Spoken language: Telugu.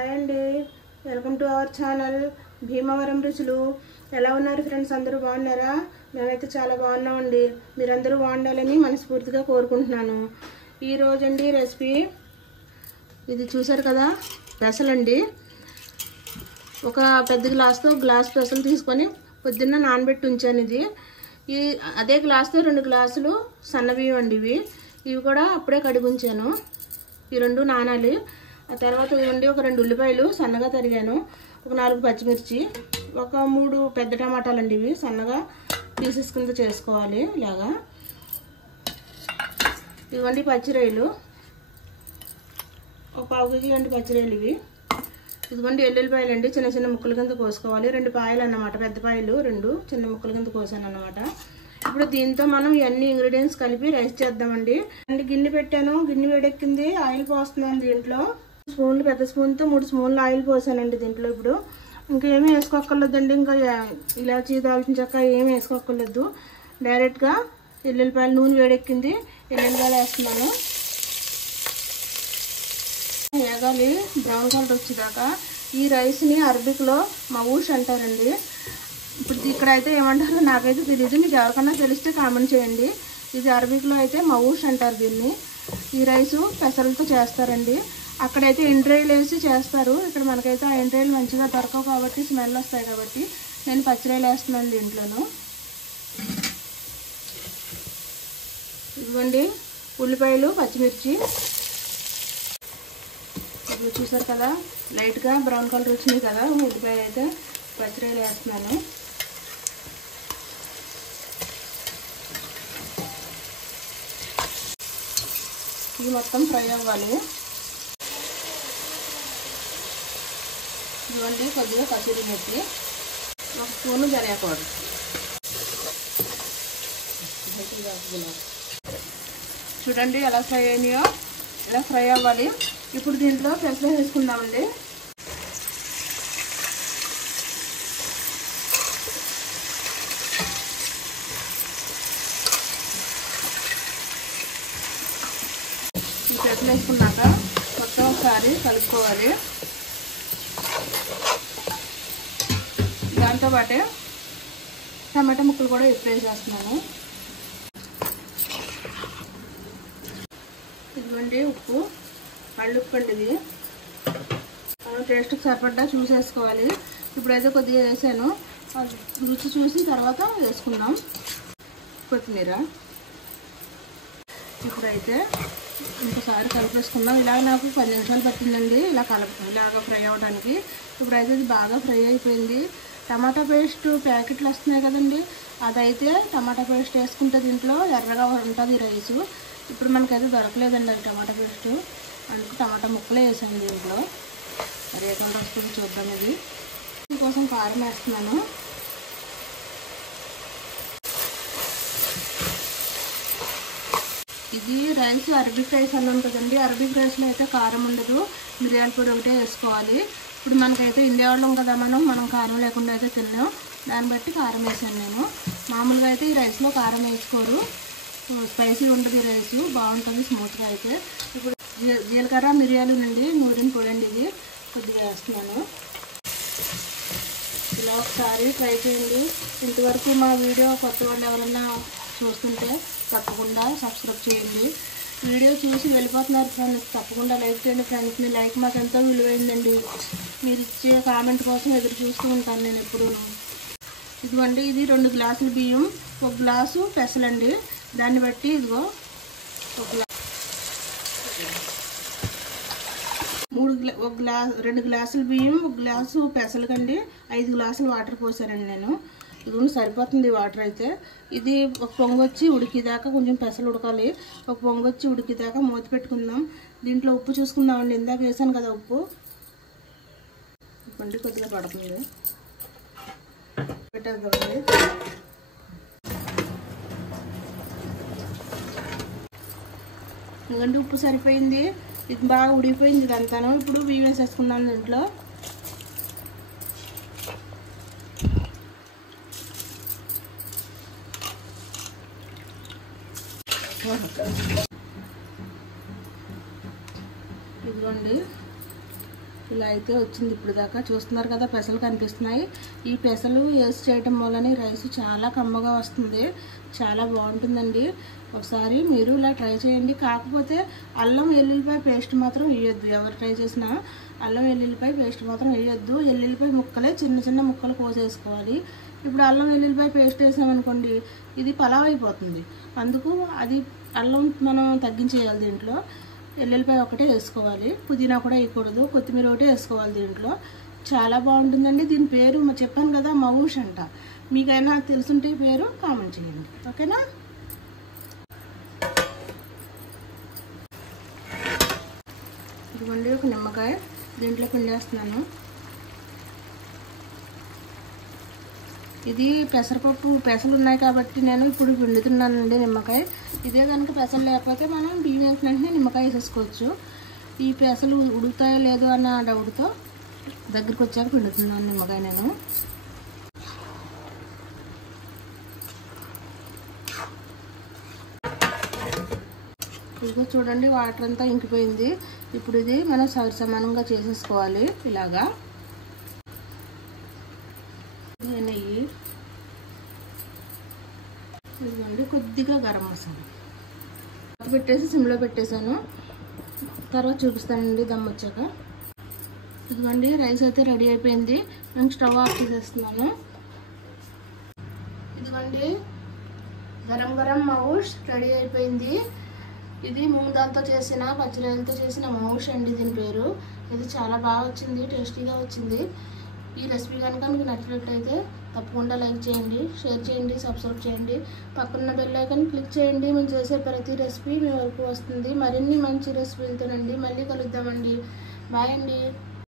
హాయ్ అండి, welcome to our channel Bhimavaram రుచులు. ఎలా ఉన్నారు ఫ్రెండ్స్? అందరూ బాగున్నారా? మేమైతే చాలా బాగున్నామండి. మీరందరూ బాగుండాలని మనస్ఫూర్తిగా కోరుకుంటున్నాను. ఈరోజు అండి రెసిపీ ఇది చూసారు కదా, పెసలండి. ఒక పెద్ద గ్లాస్ పెసలు తీసుకొని పొద్దున్న నానబెట్టి ఉంచాను. అదే గ్లాస్తో 2 గ్లాసులు సన్నబియ్యం అండి. ఇవి కూడా అప్పుడే కడిగి ఉంచాను. ఈ 2 నానాలి. ఆ తర్వాత ఇవ్వండి ఒక 2 ఉల్లిపాయలు సన్నగా తరిగాను, ఒక 4 పచ్చిమిర్చి, ఒక 3 పెద్ద టమాటాలు అండి. ఇవి సన్నగా పీసెస్ కింద చేసుకోవాలి ఇలాగా. ఇవ్వండి పచ్చిరొయ్యలు, ఒక 1/4 కేజీ అండి పచ్చిరొయ్యలు. ఇదిగోండి ఎల్లుల్లిపాయలు అండి, చిన్న చిన్న ముక్కల కింద కోసుకోవాలి. 2 పాయలు అన్నమాట, పెద్ద పాయలు 2 చిన్న ముక్కల కింద కోసాను అన్నమాట. ఇప్పుడు దీంతో మనం ఇవన్నీ ఇంగ్రీడియంట్స్ కలిపి రైస్ చేద్దామండి. గిన్నె పెట్టాను, గిన్నె వేడెక్కింది, ఆయిల్ పోస్తున్నాను. దీంట్లో స్పూన్లు, పెద్ద స్పూన్తో 3 స్పూన్లు ఆయిల్ పోసానండి. దీంట్లో ఇప్పుడు ఇంకేమీ వేసుకోక్కర్లేదండి. ఇంకా ఇలాచీ, దాల్చిన చెక్క ఏమి వేసుకోక్కర్లేదు. డైరెక్ట్గా ఎల్లుల్లిపాయలు, నూనె వేడెక్కింది, ఎల్లుల్లిపాయలు వేస్తున్నాను. వేగాలి బ్రౌన్ కలర్ వచ్చేదాకా. ఈ రైస్ని అరబిక్లో మవూష్ అంటారండి. ఇప్పుడు ఇక్కడైతే ఏమంటారో నాకైతే తెలియదు, మీకు ఎవరికన్నా తెలిస్తే కామెంట్ చేయండి. ఇది అరబిక్లో అయితే మవూష్ అంటారు దీన్ని. ఈ రైసు పెసరలతో చేస్తారండి. అక్కడైతే ఎండ్రాయిలు వేసి చేస్తారు. ఇక్కడ మనకైతే ఆ ఎండ్రాయిలు మంచిగా దొరకవు కాబట్టి, స్మెల్ వస్తాయి కాబట్టి నేను పచ్చిరాయలు వేస్తున్నాను దీంట్లోనూ. ఇదిగోండి ఉల్లిపాయలు, పచ్చిమిర్చి. ఇప్పుడు చూసారు కదా, లైట్గా బ్రౌన్ కలర్ వచ్చింది కదా ఉల్లిపాయలు. అయితే పచ్చిరాయలు వేస్తున్నాను. ఇది మొత్తం ఫ్రై అవ్వాలి. ఇదిగోండి కొద్దిగా కసూరి మెత్తి, 1 స్పూను ధనియా పౌడర్. చూడండి ఎలా ఫ్రై అయినాయో, ఇలా ఫ్రై అవ్వాలి. ఇప్పుడు దీంట్లో పెసలు వేసుకుందామండి. ఈ పెసలు వేసుకున్నాక మొత్తం ఒకసారి కలుపుకోవాలి. దాంతోపాటే టమాటా ముక్కలు కూడా ఇప్పుడు వేసేస్తున్నాను. ఇదిగోండి ఉప్పు, ఉప్పు అండి. ఇది టేస్ట్కి సరిపడ్డా చూసేసుకోవాలి. ఇప్పుడైతే కొద్దిగా వేసాను, రుచి చూసి తర్వాత వేసుకుందాం. కొత్తిమీర. ఇప్పుడైతే ఇంకోసారి కలిపేసుకుందాం. ఇలాగ నాకు 10 నిమిషాలు పట్టిందండి ఇలాగ ఫ్రై అవ్వడానికి. ఇప్పుడైతే ఇది బాగా ఫ్రై అయిపోయింది. టమాటా పేస్ట్ ప్యాకెట్లు వస్తున్నాయి కదండి, అదైతే టమాటా పేస్ట్ వేసుకుంటే దీంట్లో ఎర్రగా ఉంటుంది రైసు. ఇప్పుడు మనకైతే దొరకలేదండి అది టమాటా పేస్ట్, అందుకు టమాటా ముక్కలే వేసాను దీంట్లో. మరి ఏ కలర్ వస్తుంది చూద్దాం. ఇది దీనికోసం కారం వేస్తున్నాను. ఇది రైస్ అరబిక్ రైస్ అన్నాం కదండి. అరబిక్ రైస్లో అయితే కారం ఉండదు, మిరియాల పొడి ఒకటే వేసుకోవాలి. ఇప్పుడు మనకైతే ఇండియా వాళ్ళం కదా, మనం కారం లేకుండా అయితే తిన్నాం. దాన్ని బట్టి కారం వేసాను నేను. మామూలుగా అయితే ఈ రైస్లో కారం వేసుకోరు, స్పైసీ ఉంటుంది ఈ రైస్, బాగుంటుంది స్మూత్గా అయితే. ఇప్పుడు జీలకర్ర, మిరియాలు నుండి నూరిన పొడి అండి, ఇది కొద్దిగా వేస్తున్నాను. ఇలా ఒకసారి ట్రై చేయండి. ఇంతవరకు మా వీడియో కొత్త వాళ్ళు ఎవరైనా చూస్తుంటే తప్పకుండా సబ్స్క్రైబ్ చేయండి. వీడియో చూసి వెళ్ళిపోతున్నారు ఫ్రెండ్స్, తప్పకుండా లైక్ చేయండి ఫ్రెండ్స్. మీ లైక్ మాకు ఎంతో విలువైందండి. మీరు ఇచ్చే కామెంట్ కోసం ఎదురు చూస్తూ ఉంటాను నేను ఎప్పుడూ. ఇదిగోండి ఇది 2 గ్లాసుల బియ్యం, 1 గ్లాసు పెసలండి. దాన్ని బట్టి ఇదిగో 2 గ్లాసుల బియ్యం, 1 గ్లాసు పెసలకండి 5 గ్లాసులు వాటర్ పోసారండి నేను. ఇది సరిపోతుంది వాటర్ అయితే. ఇది ఒక పొంగు వచ్చి ఉడికిదాకా, కొంచెం పెసలు ఉడకాలి. ఒక పొంగు వచ్చి ఉడికిదాకా మూత పెట్టుకుందాం. దీంట్లో ఉప్పు చూసుకుందామండి, ఇందాక వేసాను కదా ఉప్పు. ఇవ్వండి కొద్దిగా పడుతుంది, పెట్టేద్దామండి. ఎందుకంటే ఉప్పు సరిపోయింది, ఇది బాగా ఉడికిపోయింది ఇదంతాను. ఇప్పుడు బియ్యం వేసేసుకుందాం దీంట్లో. ఇదిగోండి ఇలా అయితే వచ్చింది. ఇప్పుడు దాకా చూస్తున్నారు కదా, పెసలు కనిపిస్తున్నాయి. ఈ పెసలు వేసి చేయటం వల్ల రైస్ చాలా కమ్మగా వస్తుంది, చాలా బాగుంటుందండి. ఒకసారి మీరు ఇలా ట్రై చేయండి. కాకపోతే అల్లం వెల్లుల్లిపాయ పేస్ట్ మాత్రం వేయొద్దు. ఎవరు ట్రై చేసినా అల్లం వెల్లుల్లిపాయ పేస్ట్ మాత్రం వేయొద్దు. వెల్లుల్లిపాయ ముక్కలే చిన్న చిన్న ముక్కలు కోసేసుకోవాలి. ఇప్పుడు అల్లం వెల్లుల్లిపాయ పేస్ట్ వేసామనుకోండి, ఇది పలావ్ అయిపోతుంది. అందుకు అది అల్లం మనం తగ్గించేయాలి. దీంట్లో వెల్లుల్లిపాయ ఒకటే వేసుకోవాలి, పుదీనా కూడా వేయకూడదు, కొత్తిమీర ఒకటే వేసుకోవాలి. దీంట్లో చాలా బాగుంటుందండి. దీని పేరు చెప్పాను కదా, మౌష్ అంట. మీకైనా తెలుసుంటే పేరు కామెంట్ చేయండి, ఓకేనా? ఇదిగోండి ఒక నిమ్మకాయ దీంట్లో పిండేస్తున్నాను. ఇది పెసరపప్పు పెసలు ఉన్నాయి కాబట్టి నేను ఇప్పుడు పిండుతున్నానండి నిమ్మకాయ. ఇదే కనుక పెసలు లేకపోతే మనం బియ్యం వెంటనే నిమ్మకాయ వేసేసుకోవచ్చు. ఈ పెసలు ఉడుకుతాయో లేదో అన్న డౌట్తో దగ్గరికి వచ్చాక పిండుతున్నాను నిమ్మకాయ నేను. ఇదిగో చూడండి, వాటర్ అంతా ఇంకిపోయింది. ఇప్పుడు ఇది మనం సమానంగా చేసేసుకోవాలి. ఇలాగా నెయ్యి, ఇదిగోండి కొద్దిగా గరం మసాలా పెట్టేసి సిమ్లో పెట్టేశాను. తర్వాత చూపిస్తానండి దమ్ వచ్చాక. ఇదిగోండి రైస్ అయితే రెడీ అయిపోయింది. నేను స్టవ్ ఆఫ్ చేసేస్తున్నాను. ఇదిగోండి గరం గరం మౌష్ రెడీ అయిపోయింది. ఇది మూంగ్ దాల్తో చేసిన పచ్చిరొయ్యలతో చేసిన మౌష్ అండి దీని పేరు. ఇది చాలా బాగా వచ్చింది, టేస్టీగా వచ్చింది. ఈ రెసిపీ కనుక మీకు నచ్చినట్లయితే తప్పకుండా లైక్ చేయండి, షేర్ చేయండి, సబ్స్క్రైబ్ చేయండి. పక్కన బెల్ ఐకాన్ క్లిక్ చేయండి. మేము చేసే ప్రతి రెసిపీ మీ వరకు వస్తుంది. మరిన్ని మంచి రెసిపీలతోనండి మళ్ళీ కలుద్దామండి. బాయ్ అండి.